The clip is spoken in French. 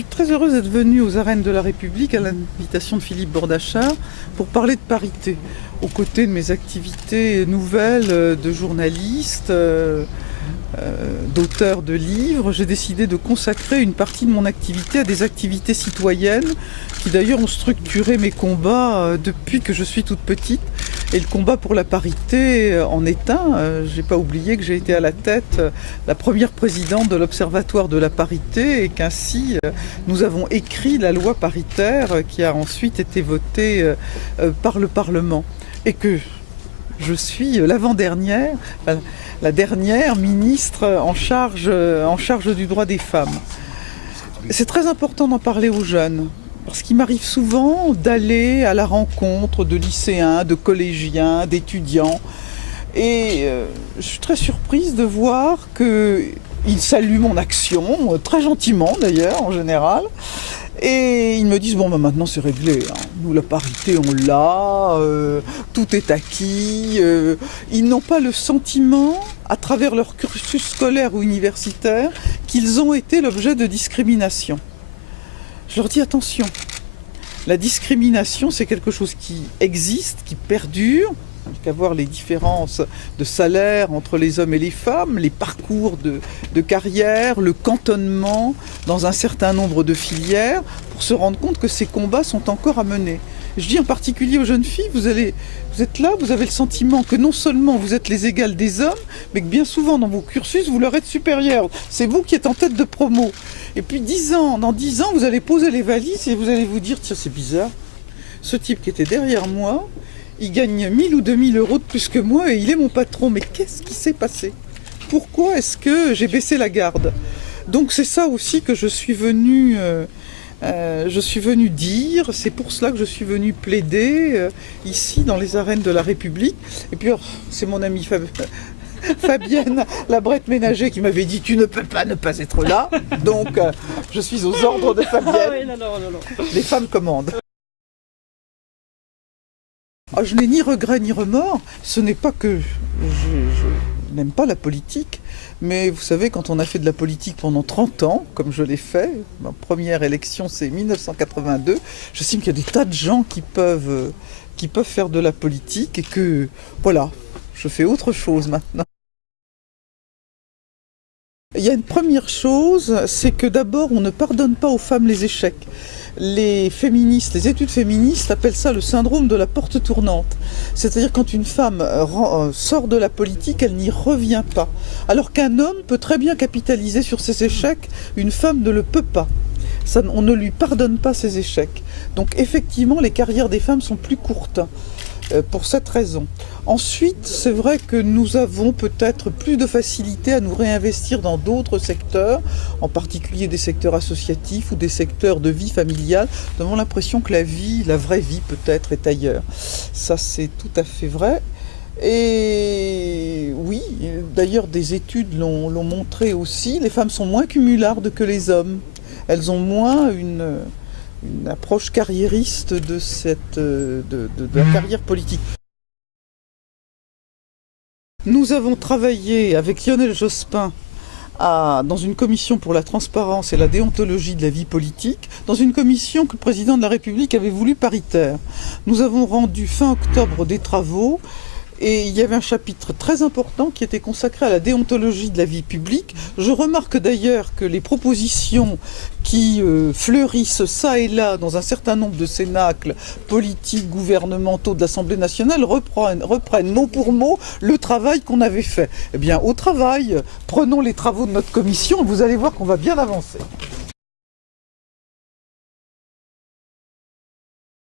suis très heureuse d'être venue aux Arènes de la République à l'invitation de Philippe Bordachar pour parler de parité, aux côtés de mes activités nouvelles de journaliste, d'auteur de livres. J'ai décidé de consacrer une partie de mon activité à des activités citoyennes qui d'ailleurs ont structuré mes combats depuis que je suis toute petite. Et le combat pour la parité en est un. J'ai pas oublié que j'ai été à la tête, la première présidente de l'Observatoire de la parité, et qu'ainsi nous avons écrit la loi paritaire qui a ensuite été votée par le Parlement. Et que je suis l'avant-dernière, la dernière ministre en charge du droit des femmes. C'est très important d'en parler aux jeunes. Parce qu'il m'arrive souvent d'aller à la rencontre de lycéens, de collégiens, d'étudiants. Et je suis très surprise de voir qu'ils saluent mon action, très gentiment d'ailleurs en général. Et ils me disent, bon, maintenant c'est réglé, hein. Nous la parité on l'a, tout est acquis. Ils n'ont pas le sentiment, à travers leur cursus scolaire ou universitaire, qu'ils ont été l'objet de discrimination. Je leur dis attention, la discrimination c'est quelque chose qui existe, qui perdure, qu'à voir les différences de salaire entre les hommes et les femmes, les parcours de carrière, le cantonnement dans un certain nombre de filières, pour se rendre compte que ces combats sont encore à mener. Je dis en particulier aux jeunes filles, vous êtes là, vous avez le sentiment que non seulement vous êtes les égales des hommes, mais que bien souvent dans vos cursus, vous leur êtes supérieurs. C'est vous qui êtes en tête de promo. Et puis dans 10 ans, vous allez poser les valises et vous allez vous dire, tiens, c'est bizarre, ce type qui était derrière moi, il gagne 1000 ou 2000 euros de plus que moi et il est mon patron. Mais qu'est-ce qui s'est passé? Pourquoi est-ce que j'ai baissé la garde? Donc c'est ça aussi que je suis venue dire, c'est pour cela que je suis venue plaider ici dans les arènes de la République. Et puis c'est mon amie Fabienne, la brette ménager, qui m'avait dit « Tu ne peux pas ne pas être là ». Donc je suis aux ordres de Fabienne. Ah oui, non. Les femmes commandent. Ah, je n'ai ni regret ni remords. Ce n'est pas que je n'aime pas la politique, mais vous savez, quand on a fait de la politique pendant 30 ans, comme je l'ai fait, ma première élection c'est 1982, j'estime qu'il y a des tas de gens qui peuvent faire de la politique et que, voilà, je fais autre chose maintenant. Il y a une première chose, c'est que d'abord on ne pardonne pas aux femmes les échecs. Les féministes, les études féministes appellent ça le syndrome de la porte tournante. C'est-à-dire quand une femme sort de la politique, elle n'y revient pas. Alors qu'un homme peut très bien capitaliser sur ses échecs, une femme ne le peut pas. On ne lui pardonne pas ses échecs. Donc effectivement, les carrières des femmes sont plus courtes. Pour cette raison. Ensuite, c'est vrai que nous avons peut-être plus de facilité à nous réinvestir dans d'autres secteurs, en particulier des secteurs associatifs ou des secteurs de vie familiale. Nous avons l'impression que la vraie vie peut-être est ailleurs. Ça, c'est tout à fait vrai. Et oui, d'ailleurs des études l'ont montré aussi, les femmes sont moins cumulardes que les hommes. Elles ont moins une approche carriériste de la carrière politique. Nous avons travaillé avec Lionel Jospin dans une commission pour la transparence et la déontologie de la vie politique, dans une commission que le président de la République avait voulu paritaire. Nous avons rendu fin octobre des travaux. Et il y avait un chapitre très important qui était consacré à la déontologie de la vie publique. Je remarque d'ailleurs que les propositions qui fleurissent ça et là dans un certain nombre de cénacles politiques, gouvernementaux de l'Assemblée nationale reprennent mot pour mot le travail qu'on avait fait. Eh bien, au travail, prenons les travaux de notre commission et vous allez voir qu'on va bien avancer.